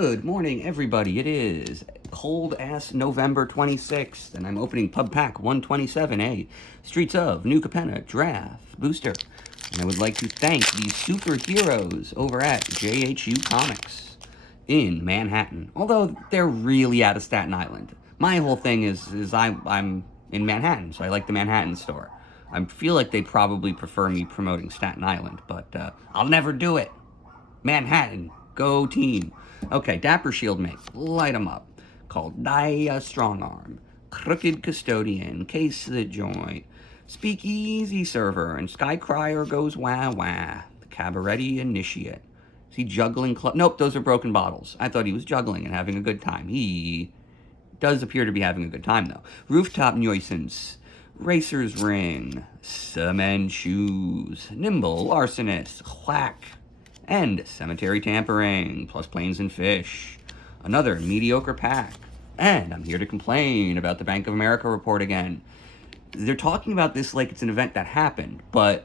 Good morning, everybody. It is cold-ass November 26th, and I'm opening PubPack127, a Streets of New Capenna Draft Booster. And I would like to thank the superheroes over at JHU Comics in Manhattan, although they're really out of Staten Island. My whole thing is I'm in Manhattan, so I like the Manhattan store. I feel like they probably prefer me promoting Staten Island, but I'll never do it. Manhattan, go team. Okay, Dapper Shield mate, light 'em up. Called Dia Strongarm, Crooked Custodian, Case the Joint, Speakeasy Server, and Skycrier goes wah wah. The Cabaretti Initiate. Is he juggling club? Nope, those are broken bottles. I thought he was juggling and having a good time. He does appear to be having a good time, though. Rooftop Nuisance, Racer's Ring, Cement Shoes, Nimble Arsonist, Whack, and Cemetery Tampering, plus Planes and Fish. Another mediocre pack. And I'm here to complain about the Bank of America report again. They're talking about this like it's an event that happened, but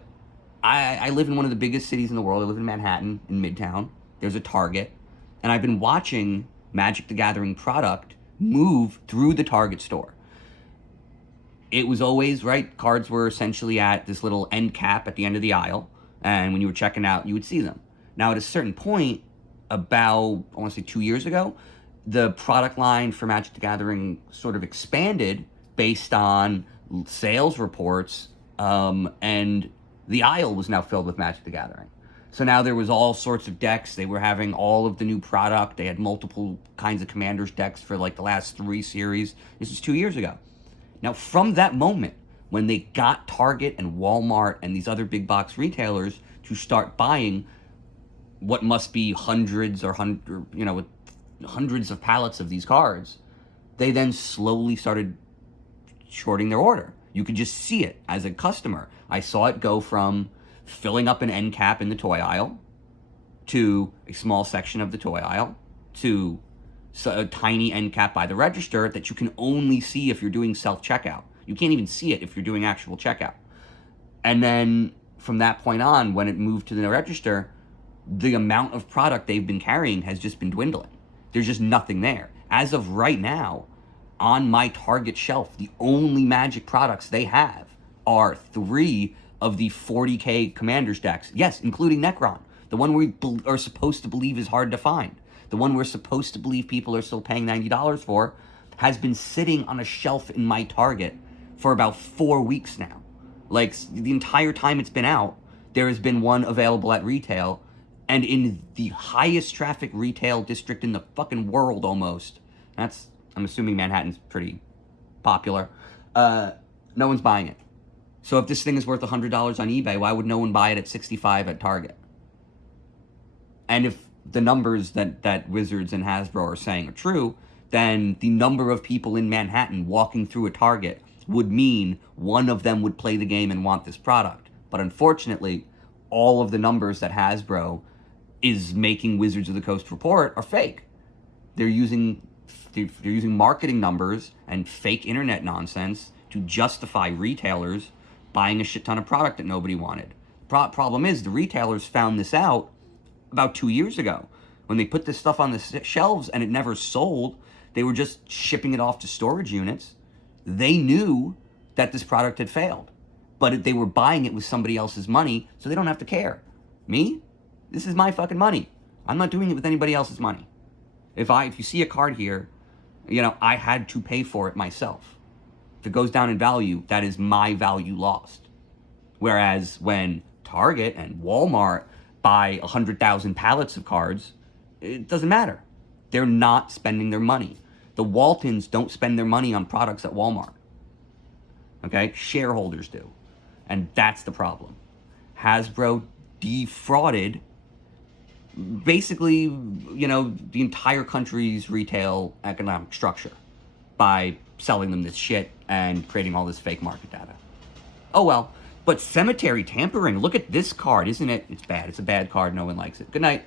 I live in one of the biggest cities in the world. I live in Manhattan, in Midtown. There's a Target, and I've been watching Magic the Gathering product move through the Target store. It was always, right, cards were essentially at this little end cap at the end of the aisle, and when you were checking out, you would see them. Now, at a certain point, about, I want to say 2 years ago, the product line for Magic the Gathering sort of expanded based on sales reports, and the aisle was now filled with Magic the Gathering. So now there was all sorts of decks. They were having all of the new product. They had multiple kinds of Commander's decks for like the last 3 series. This was 2 years ago. Now, from that moment, when they got Target and Walmart and these other big box retailers to start buying what must be hundreds of pallets of these cards, they then slowly started shorting their order. You could just see it as a customer. I saw it go from filling up an end cap in the toy aisle to a small section of the toy aisle to a tiny end cap by the register that you can only see if you're doing self-checkout. You can't even see it if you're doing actual checkout. And then from that point on, when it moved to the register, the amount of product they've been carrying has just been dwindling. There's just nothing there. As of right now, on my Target shelf, the only Magic products they have are 3 of the 40K Commander's decks. Yes, including Necron, the one we are supposed to believe is hard to find. The one we're supposed to believe people are still paying $90 for has been sitting on a shelf in my Target for about 4 weeks now. Like, the entire time it's been out, there has been one available at retail, and in the highest traffic retail district in the fucking world almost. That's, I'm assuming Manhattan's pretty popular. No one's buying it. So if this thing is worth $100 on eBay, why would no one buy it at $65 at Target? And if the numbers that Wizards and Hasbro are saying are true, then the number of people in Manhattan walking through a Target would mean one of them would play the game and want this product. But unfortunately, all of the numbers that Hasbro is making Wizards of the Coast report are fake. They're using marketing numbers and fake internet nonsense to justify retailers buying a shit ton of product that nobody wanted. Problem is, the retailers found this out about 2 years ago. When they put this stuff on the shelves and it never sold, they were just shipping it off to storage units. They knew that this product had failed, but they were buying it with somebody else's money, so they don't have to care. Me? This is my fucking money. I'm not doing it with anybody else's money. If you see a card here, I had to pay for it myself. If it goes down in value, that is my value lost. Whereas when Target and Walmart buy 100,000 pallets of cards, it doesn't matter. They're not spending their money. The Waltons don't spend their money on products at Walmart. Okay? Shareholders do. And that's the problem. Hasbro defrauded basically, the entire country's retail economic structure by selling them this shit and creating all this fake market data. Oh well, but Cemetery Tampering, look at this card, isn't it? It's bad. It's a bad card. No one likes it. Good night.